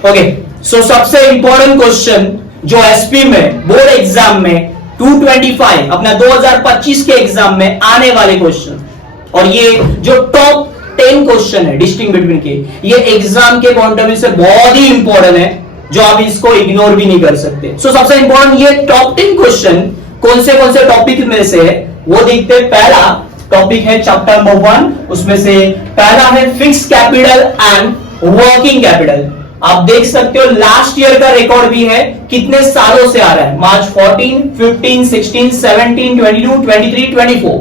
Okay, सो सबसे important question जो SP में बोर्ड एग्जाम में 225 अपना 2025 के एग्जाम में आने वाले क्वेश्चन, और ये जो टॉप 10 क्वेश्चन है डिस्टिंग बिटवीन के, ये एग्जाम के पॉइंट ऑफ व्यू से बहुत ही इंपॉर्टेंट है, जो आप इसको इग्नोर भी नहीं कर सकते। सो सबसे इंपॉर्टेंट ये टॉप 10 क्वेश्चन कौन से टॉपिक में से है वो देखते हैं। पहला टॉपिक है चैप्टर नंबर 1, उसमें से पहला है fix capital and working capital. आप देख सकते हो लास्ट ईयर का रिकॉर्ड भी है, कितने सालों से आ रहा है, मार्च 14, 15, 16, 17, 22, 23, 24।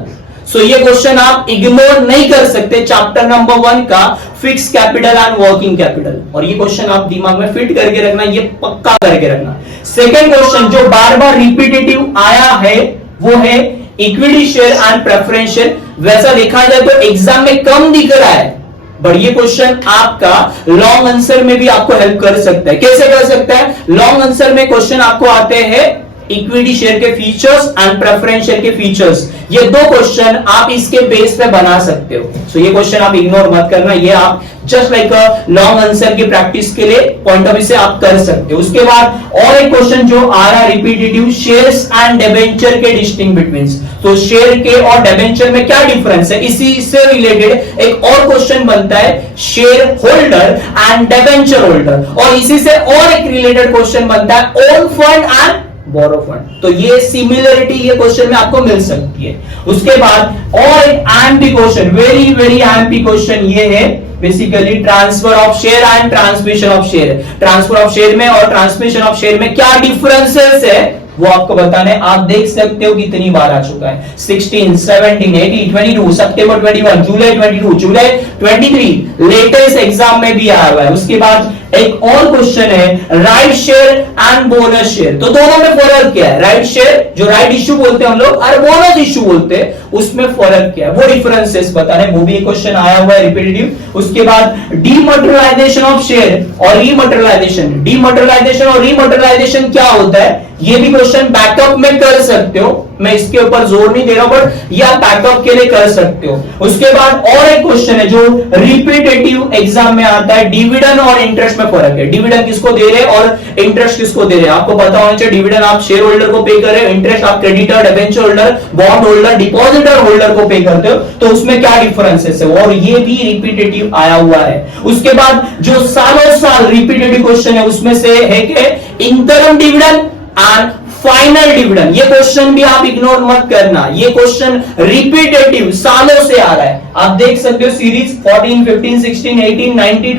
सो ये क्वेश्चन आप इग्नोर नहीं कर सकते, चैप्टर नंबर 1 का fix capital and working capital. और ये क्वेश्चन आप दिमाग में फिट करके रखना, ये पक्का करके रखना। सेकेंड क्वेश्चन जो बार बार रिपीटेटिव आया है वो है equity share and preference share. वैसा देखा जाए तो एग्जाम में कम दिख रहा है, बट ये क्वेश्चन आपका लॉन्ग आंसर में भी आपको हेल्प कर सकता है। कैसे कर सकता है? लॉन्ग आंसर में क्वेश्चन आपको आते हैं इक्विटी शेयर के फीचर्स एंड प्रेफरेंस शेयर के फीचर्स, ये दो क्वेश्चन आप इसके बेस पे बना सकते हो। सो ये क्वेश्चन आप इग्नोर मत करना, ये आप जस्ट लाइक लॉन्ग आंसर की प्रैक्टिस के लिए पॉइंट ऑफ व्यू से आप कर सकते हो। उसके बाद और एक क्वेश्चन जो आ रहा है रिपीटेटिव, शेयर्स एंड डिबेंचर के डिस्टिंग बिटवीन। तो शेयर के और डिबेंचर में क्या डिफरेंस है, इसी से रिलेटेड एक और क्वेश्चन बनता है shareholder and debenture holder, और इसी से और एक रिलेटेड क्वेश्चन बनता है own fund and borrow fund. तो ये सिमिलरिटी ये क्वेश्चन में आपको मिल सकती है। उसके बाद और एक IMP question, very very IMP question ये है basically transfer of share and transmission of share. Transfer of share में और ट्रांसमिशन ऑफ शेयर में क्या डिफरेंसेस है वो आपको बताने। आप देख सकते हो कितनी बार आ चुका है, 16, 17, 18, 22, सितंबर 21, जुलाई 22, जुलाई 23, लेटेस्ट एग्जाम में भी आया हुआ है। उसके बाद एक और क्वेश्चन है right share and bonus share. तो दोनों में फर्क क्या है? राइट शेयर जो राइट इश्यू बोलते हैं हम लोग, और बोनस इश्यू बोलते हैं, उसमें फर्क क्या है वो डिफरेंसेस बताने, वो भी एक क्वेश्चन आया हुआ है रिपीटेटिव। उसके बाद डीमटेरियलाइजेशन ऑफ शेयर और रीमटेरियलाइजेशन। डीमटेरियलाइजेशन और रीमटेरियलाइजेशन क्या होता है ये भी क्वेश्चन बैकअप में कर सकते हो, मैं इसके ऊपर जोर नहीं दे रहा हूं, बट या बैकअप के लिए कर सकते हो। उसके बाद और एक क्वेश्चन है जो रिपीटेटिव एग्जाम में आता है, डिविडेंड और इंटरेस्ट में फर्क है। डिविडेंड किसको दे रहे हैं और इंटरेस्ट किसको दे रहे हैं, आपको पता होना चाहिए। डिविडेंड आप शेयर होल्डर को पे कर रहे हो, इंटरेस्ट आप creditor, debenture holder, bond holder, depositor holder को पे करते हो, तो उसमें क्या डिफरेंसेस है, और ये भी रिपीटेटिव आया हुआ है। उसके बाद जो सालों साल रिपीटेटिव क्वेश्चन है उसमें से है कि interim dividend and final dividend. ये क्वेश्चन भी आप इग्नोर मत करना, ये क्वेश्चन रिपीटेटिव सालों से आ रहा है। आप देख सकते हो सीरीज 14, 15, 16, 18, 19,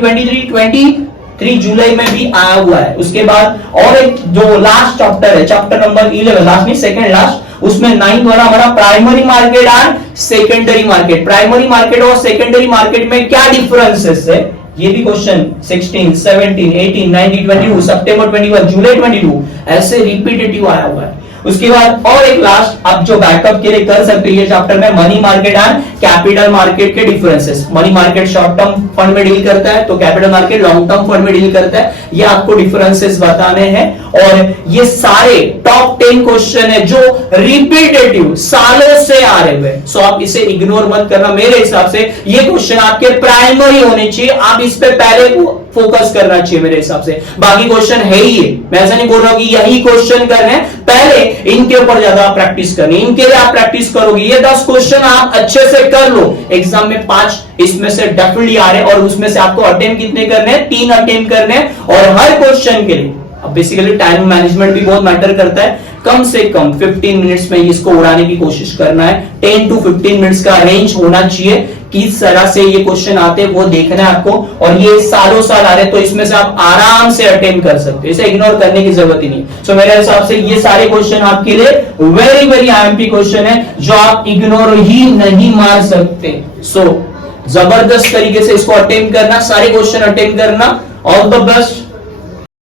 23, 23 जुलाई में भी आया हुआ है। उसके बाद और एक जो लास्ट चैप्टर है, चैप्टर नंबर 11, लास्ट नहीं सेकंड लास्ट, उसमें 9th वाला हमारा primary market and secondary market. Primary market और सेकेंडरी मार्केट में क्या डिफरेंसेस है ये भी क्वेश्चन 16, 17, 18, 19, 22, सितंबर 21, जुलाई 22 ऐसे रिपीटेटिव आया हुआ है। उसके बाद और एक लास्ट आप जो बैकअप के लिए कर सकते हैं ये चैप्टर में money market and capital market के differences. Money market short term fund में डील करता है, तो capital market long term fund में डील करता है। ये आपको डिफरेंसेस बताने हैं, और ये सारे टॉप 10 क्वेश्चन है जो रिपीटेटिव सालों से आ रहे हुए। सो आप इसे इग्नोर मत करना, मेरे हिसाब से ये क्वेश्चन आपके प्राइमरी होने चाहिए, आप इस पे पहले फोकस करना चाहिए मेरे हिसाब से। बाकी क्वेश्चन है ही है, मैं ऐसा नहीं बोल रहा हूं कि यही क्वेश्चन कर रहे हैं, पहले इनके ऊपर ज्यादा प्रैक्टिस करनी, इनके लिए आप प्रैक्टिस करोगे। ये 10 क्वेश्चन आप अच्छे से कर लो, एग्जाम में 5 इसमें से डेफिनेटली आ रहे हैं, और उसमें से आपको अटेम्प्ट कितने करने हैं, 3 अटेम्प्ट करने हैं, और हर क्वेश्चन के लिए अब बेसिकली टाइम मैनेजमेंट भी बहुत मैटर करता है। कम से कम 15 मिनट्स में इसको उड़ाने की कोशिश करना है, 10 to 15 मिनट्स का रेंज होना चाहिए, किस तरह से ये क्वेश्चन आते हैं वो देखना है आपको, और ये सालों साल आ रहे हैं, तो इसमें से आप आराम से अटेम्प्ट कर सकते हो, इसे इग्नोर करने की जरूरत ही नहीं। सो मेरे हिसाब से ये सारे क्वेश्चन आपके लिए वेरी वेरी आईएमपी क्वेश्चन है जो आप इग्नोर ही नहीं मार सकते। सो जबरदस्त तरीके से इसको अटेम्प्ट करना, सारे क्वेश्चन अटेम्प्ट करना। All the best.